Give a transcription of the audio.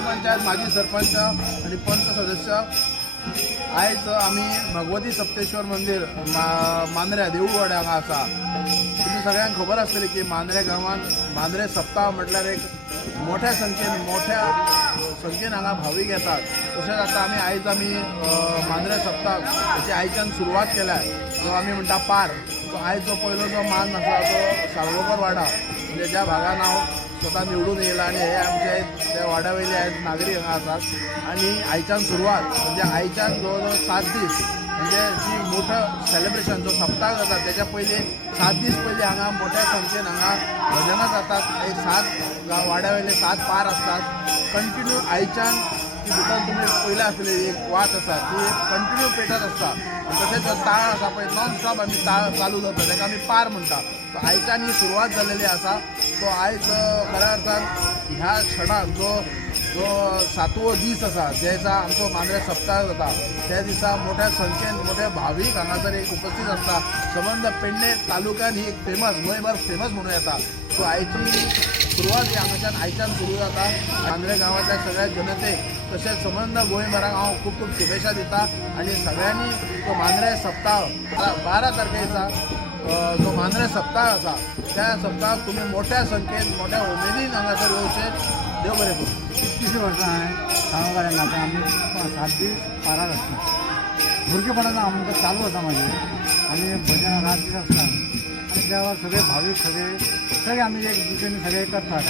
पंचायत माजी सरपंच आणि पंच सदस्य आयज आमी भगवती सप्तेश्वर मंदिर मांद्रे देऊळवाडे हांगा आसा। तुम्ही सगळ्यांक खबर आसतली की मांद्रे गांवांत मांद्रे सप्ताह म्हटल्यार एक मोठ्या संख्येन हांगा भावीक येतात। तशेंच आतां आमी मांद्रे सप्ताह हाची आयच्यान सुरवात केल्या, जो आमी म्हणटा पार। तो आयज जो पयलो जो मान आसा तो साळगांवकर वाडा, म्हणजे ज्या भागान हांव स्वता निवडून येयला आनी हे आमचे त्या वाड्या वयले आयज नागरीक हांगा आसात। आनी आयच्यान सुरवात म्हणजे आयच्यान जवळ जवळ 7 दीस म्हणजे जी मोठं सेलिब्रेशन जो सप्ताह जाता त्याच्या पयलीं 7 दीस पयलीं हांगा मोठ्या संख्येन हांगा भजनां जातात। एक 7 वाड्या वयले 7 पार असतात कंटिन्यू। आयच्यान ती भितर तुमी पयल्या आसतली एक वात आसा ती कंटिन्यू पेटत आसता। तशेंच ताळ आसा पळय नॉन स्टॉप आमी ताळ चालू जाता ताका आमी पार म्हणटा। तो आयच्यान ही सुरवात जाल्लेली आसा। तो आयज खऱ्या अर्थान ह्या क्षणाक जो 7वो दीस आसा ज्या दिसा आमचो मांद्रे सप्ताह जाता त्या दिसा मोठ्या संख्येन मोठे भावीक हांगासर एक उपस्थित आसता। संबंध पेडणे तालुक्यान ही एक फेमस गोंयभर फेमस म्हणूं येता। सो आयची सुरवात ही हांगाच्यान आयच्यान सुरू जाता। मांद्रे गांवाच्या सगळ्या जनतेक तशेंच संबंध गोंयभराक हांव खूब खूब शुभेच्छा दिता। आनी सगळ्यांनी तो मांद्रे सप्ताह 12 तारखे दिसा जो मांद्रे सप्ताह आसा त्या सप्ताहाक तुमी मोठ्या संख्येन मोठ्या उमेदीन हांगासर येवचे। देव बरें करूं। 31 वर्सां हांवें साळगांवकर नाका आमी 7 दीस पाराक आसता। भुरगेपणान आमकां चालू आसा म्हाजें आनी भजन रात दीस आसता आनी देवाक सगळे भावीक सगळे आमी एक दुसऱ्यान सगळे करतात।